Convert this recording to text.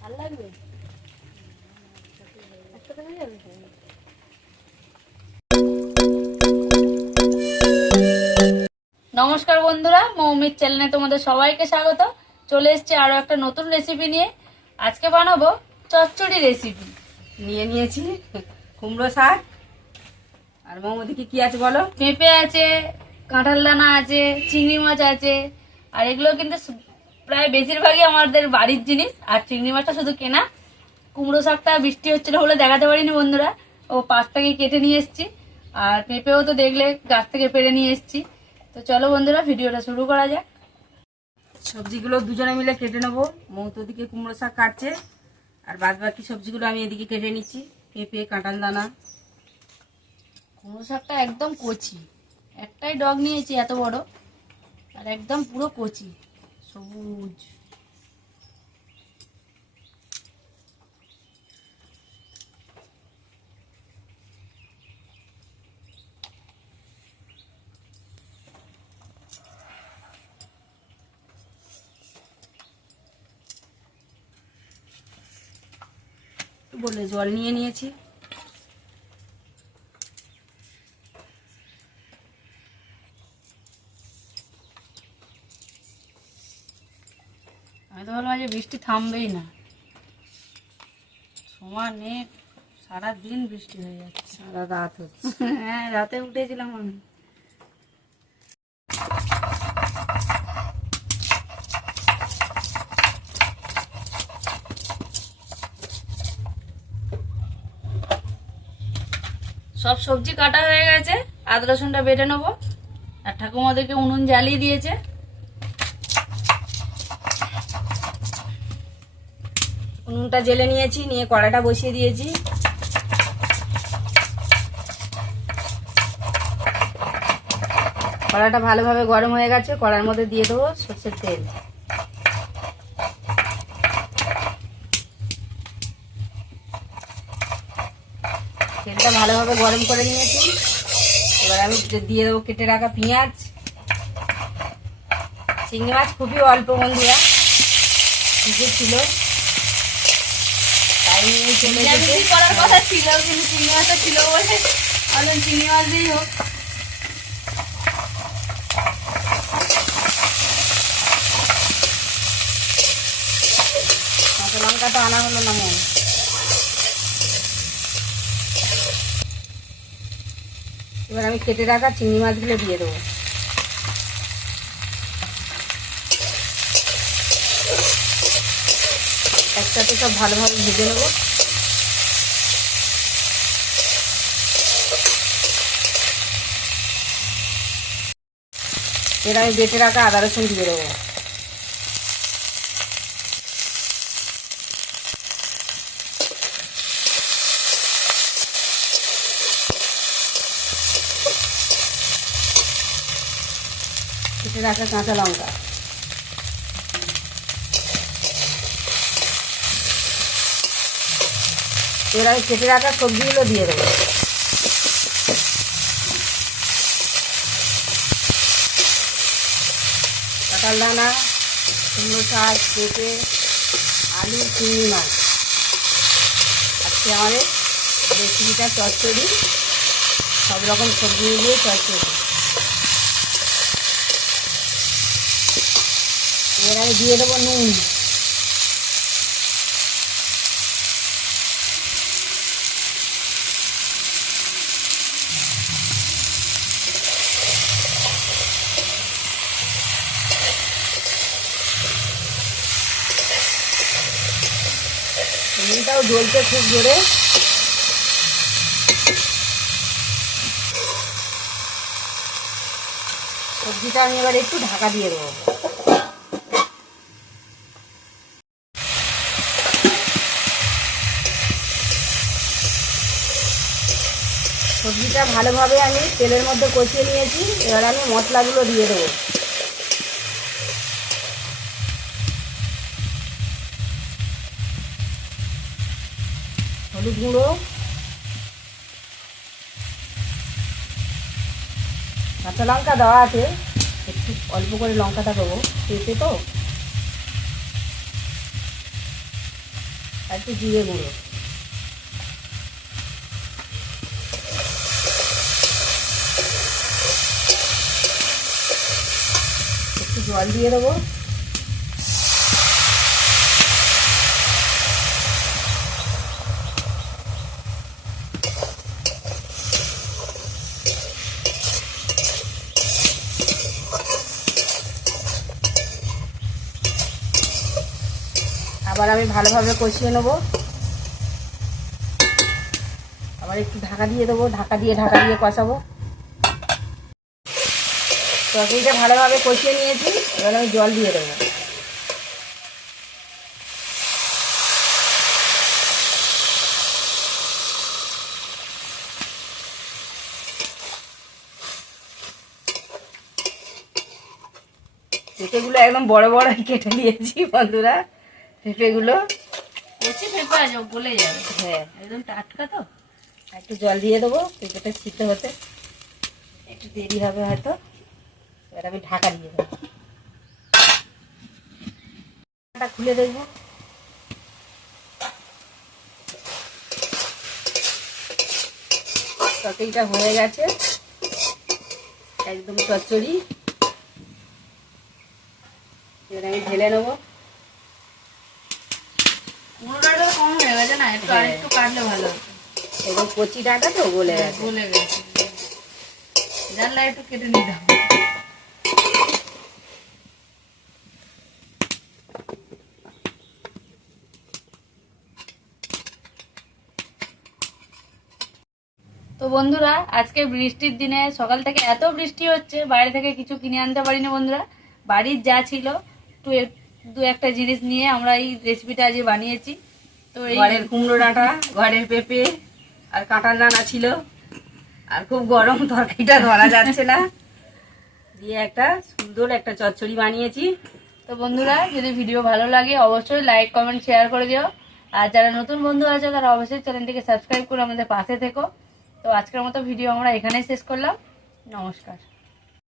ভাল লাগবে। নমস্কার বন্ধুরা, মৌমির চ্যানেলে তোমাদের সবাইকে স্বাগত। চলে এসেছি আরো একটা নতুন রেসিপি নিয়ে। আজকে বানাবো চচ্চড়ি রেসিপি। নিয়েছি কুমড়ো শাক। আর মৌমিদিকে কি আছে বলো? পেঁপে আছে, কাঁঠাল দানা আছে, চিংড়ি মাছ আছে। আর এগুলো কিন্তু প্রায় বেশিরভাগই আমাদের বাড়ির জিনিস। আর চিংড়ি মাছটা শুধু কেনা। কুমড়ো শাকটা বৃষ্টি হচ্ছিল বলে দেখাতে পারিনি বন্ধুরা, ও পাশ থেকে কেটে নিয়ে এসেছি। আর পেঁপেও তো দেখলে গাছ থেকে পেড়ে নিয়ে এসেছি। তো চলো বন্ধুরা, ভিডিওটা শুরু করা যাক। সবজিগুলো দুজনে মিলে কেটে নেবো। মৌতো দিকে কুমড়ো শাক কাটছে, আর বাদ বাকি সবজিগুলো আমি এদিকে কেটে নিচ্ছি। পেঁপে, কাঁঠাল দানা। কুমড়ো শাকটা একদম কচি, একটাই ডগ নিয়েছি এত বড়, আর একদম পুরো কচি সবুজ। বলে জল নিয়ে নিয়েছি। আমি তো ভাবলাম যে বৃষ্টি থামবেই না, সমানে সারাদিন বৃষ্টি হয়ে যাচ্ছে। সারা রাত হচ্ছে। হ্যাঁ, রাতে উঠেছিলাম আমি। সব সবজি কাটা হয়ে গেছে, আদা রসুনটা বেটে নেবো। আর ঠাকুমাদেরকে উনুন জ্বালিয়ে দিয়েছে। উনুনটা জেলে নিয়েছি, নিয়ে কড়াইটা বসিয়ে দিয়েছি। কড়াইটা ভালোভাবে গরম হয়ে গেছে। কড়াইয়ের মধ্যে দিয়ে দেবো সরষের তেল। তেলটা ভালোভাবে গরম করে নিয়েছি। এবার আমি দিয়ে দেবো কেটে রাখা পেঁয়াজ। চিংড়ি মাছ খুবই অল্প বন্ধুরা, ছিল তাই নিয়ে চলে যেতে করার কথা ছিল, কিন্তু চিংড়ি মাছটা ছিল বলে ভাবলাম চিংড়ি মাছ দিয়েই হোক। কাঁচা লঙ্কা তো আনা হলো না মনে। এবার আমি কেটে রাখা চিংড়ি মাছগুলো দিয়ে দেবো। একসাথে সব ভালোভাবে ভেজে নেবো। এবার আমি বেটে রাখা আদা রসুন দিয়ে দেবো। কেটে রাখা কাঁচা লঙ্কা। এবার আমি কেটে রাখা সবজিগুলো দিয়ে দেবো। কাঁঠাল দানা, কুমড়ো শাক, পেঁপে, আলু, চিংড়ি মাছ। আজকে আমাদের রেসিপিটা চচ্চড়ি, সব রকম সবজি দিয়ে চচ্চড়ি। এবার আমি দিয়ে দেবো নুন। নুনটাও জ্বলছে খুব জোরে। সবজিটা আমি এবার একটু ঢাকা দিয়ে দেবো। সবজিটা ভালোভাবে আমি তেলের মধ্যে কষিয়ে নিয়েছি। এবার আমি মশলাগুলো দিয়ে দেবো। হলুদ গুঁড়ো, কাঁচা লঙ্কা দেওয়া আছে, একটু অল্প করে লঙ্কাটা দেবো, পেঁপে তো। আর একটু জিরে গুঁড়ো, একটু জল দিয়ে দেবো। আবার আমি ভালোভাবে কষিয়ে নেব। আবার একটু ঢাকা দিয়ে দেবো, ঢাকা দিয়ে কষাবো। তরকারিটা ভালোভাবে কষিয়ে নিয়েছি, এবার আমি জল দিয়ে দেবো। পেঁপেগুলো একদম বড় বড় কেটে দিয়েছি বন্ধুরা, পেঁপেগুলো। কচি পেঁপে আছে, গলে যাবে। হ্যাঁ, একদম টাটকা তো। একটু জল দিয়ে দেবো, পেঁপেটা সিদ্ধ হতে একটু দেরি হবে হয়তো। এবার আমি ঢাকা দিয়ে দেবো, ঢাকাটা খুলে দেখবো। তরকারিটা হয়ে গেছে, একদম চচ্চড়ি। এবার আমি ঢেলে নেবো। কুমড়োটা কম হয়ে গেছে না, একটু আর একটু কাটলে ভালো হতো। একদম কচি ডাটা তো গলে গেছে। গলে গেছে, জানলা একটু কেটে নিতে হবে। তো বন্ধুরা, আজকে বৃষ্টির দিনে সকাল থেকে এত বৃষ্টি হচ্ছে, বাইরে থেকে কিছু কিনে আনতে পারিনি বন্ধুরা। বাড়ির যা ছিল একটু দু একটা জিনিস নিয়ে আমরা এই রেসিপিটা আজ বানিয়েছি। তো এই ঘরের কুমড়ো ডাঁটা, ঘরের পেঁপে আর কাঁঠাল দানা ছিল, আর খুব গরম, তরকারিটা ধরা যাচ্ছে না, দিয়ে একটা সুন্দর একটা চচ্চড়ি বানিয়েছি। তো বন্ধুরা, যদি ভিডিও ভালো লাগে অবশ্যই লাইক কমেন্ট শেয়ার করে দিও। আর যারা নতুন বন্ধু আছে তারা অবশ্যই চ্যানেলটিকে সাবস্ক্রাইব করে আমাদের পাশে থেকো। তো আজকের মতো ভিডিও আমরা এখানেই শেষ করলাম। নমস্কার।